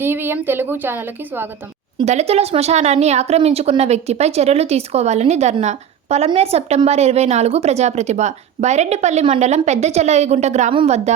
DVM Telugu ఛానల్కి స్వాగతం. దళితుల శ్మశానాన్ని ఆక్రమించుకున్న వ్యక్తిపై చర్యలు తీసుకోవాలని ధర్నా పలంనేర్ సెప్టెంబర్ ఇరవై నాలుగు ప్రజాప్రతిభ. బైరెడ్డిపల్లి మండలం పెద్ద చెల్లగిగుంట గ్రామం వద్ద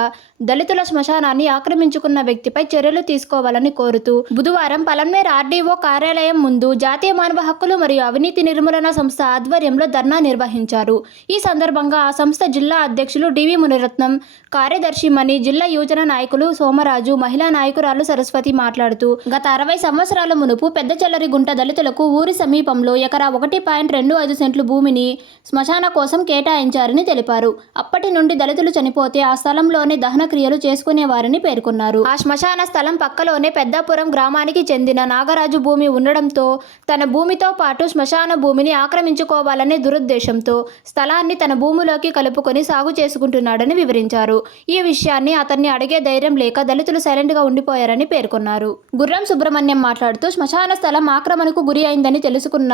దళితుల శ్మశానాన్ని ఆక్రమించుకున్న వ్యక్తిపై చర్యలు తీసుకోవాలని కోరుతూ బుధవారం పలంనేర్ ఆర్డీఓ కార్యాలయం ముందు జాతీయ మానవ హక్కులు మరియు అవినీతి నిర్మూలన సంస్థ ఆధ్వర్యంలో ధర్నా నిర్వహించారు. ఈ సందర్భంగా ఆ సంస్థ జిల్లా అధ్యక్షులు డివి మునిరత్నం కార్యదర్శి మణి జిల్లా యువజన నాయకులు సోమరాజు మహిళా నాయకురాలు సరస్వతి మాట్లాడుతూ గత అరవై సంవత్సరాల మునుపు పెద్ద చెల్లరిగుంట దళితులకు ఊరి సమీపంలో ఎకరా ఒకటి పాయింట్ రెండు ఐదు సెంట్లు భూమిని శ్మశాన కోసం కేటాయించారని తెలిపారు. అప్పటి నుండి దళితులు చనిపోతే ఆ స్థలంలోనే దహన క్రియలు చేసుకునేవారని పేర్కొన్నారు. ఆ శ్మశాన స్థలం పక్కలోనే పెద్దాపురం గ్రామానికి చెందిన నాగరాజు భూమి ఉండడంతో తన భూమితో పాటు శ్మశాన భూమిని ఆక్రమించుకోవాలనే దురుద్దేశంతో స్థలాన్ని తన భూమిలోకి కలుపుకొని సాగు చేసుకుంటున్నాడని వివరించారు. ఈ విషయాన్ని అతన్ని అడిగే ధైర్యం లేక దళితులు సైలెంట్గా ఉండిపోయారని పేర్కొన్నారు. గుర్రం సుబ్రహ్మణ్యం మాట్లాడుతూ శ్మశాన స్థలం ఆక్రమణకు గురి అయిందని తెలుసుకున్న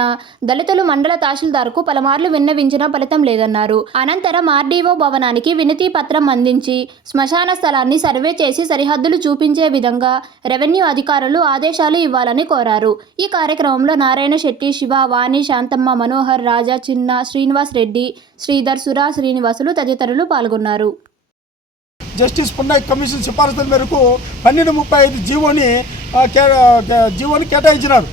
దళితులు మండల తహసీల్దార్కు పలుమార్లు విన్నవించినా ఫలితం లేదన్నారు. అనంతరం ఆర్డీఓ భవనానికి వినతి పత్రం అందించి శ్మశాన స్థలాన్ని సర్వే చేసి సరిహద్దులు చూపించే విధంగా రెవెన్యూ అధికారులు ఆదేశాలు ఇవ్వాలని కోరారు. ఈ కార్యక్రమంలో నారాయణ శెట్టి శివ వాణి శాంతమ్మ మనోహర్ రాజా చిన్న శ్రీనివాస్ రెడ్డి శ్రీధర్ సురా శ్రీనివాసులు తదితరులు పాల్గొన్నారు. జస్టిస్ పున్నాయక్ కమిషన్ సిఫార్సుల మేరకు పన్నెండు ముప్పై ఐదు జీవోని జీవోని కేటాయించినారు.